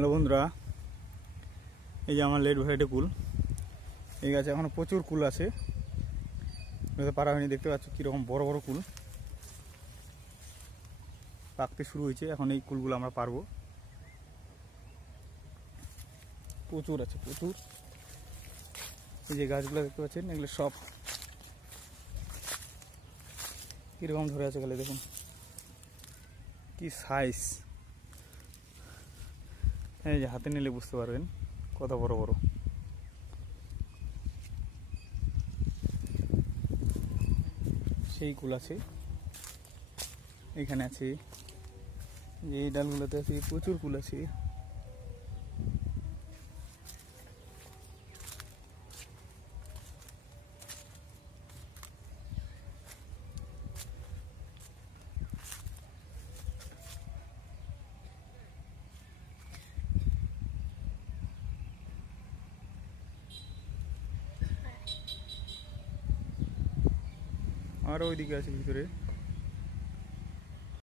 Hello বন্ধুরা, এই যে আমার লেট ভ্যারাইটি কুল। এই গাছে এখনো প্রচুর কুল আছে, পারা হয়নি। দেখতে পাচ্ছ কীরকম বড় বড় কুল পাকতে শুরু হয়েছে। এখন এই কুলগুলো আমরা পারবো। প্রচুর আছে, প্রচুর। এই যে গাছগুলো দেখতে পাচ্ছেন, এগুলো সব কীরকম ধরে আছে গেলে দেখুন, কি সাইজ। এই যে হাতে নিলে বুঝতে পারবেন কত বড় বড়। সেই কুল আছে, এখানে আছে, যে এই ডালগুলোতে আছে প্রচুর কুল আছে। আর ওইদিকে আছে ভিতরে।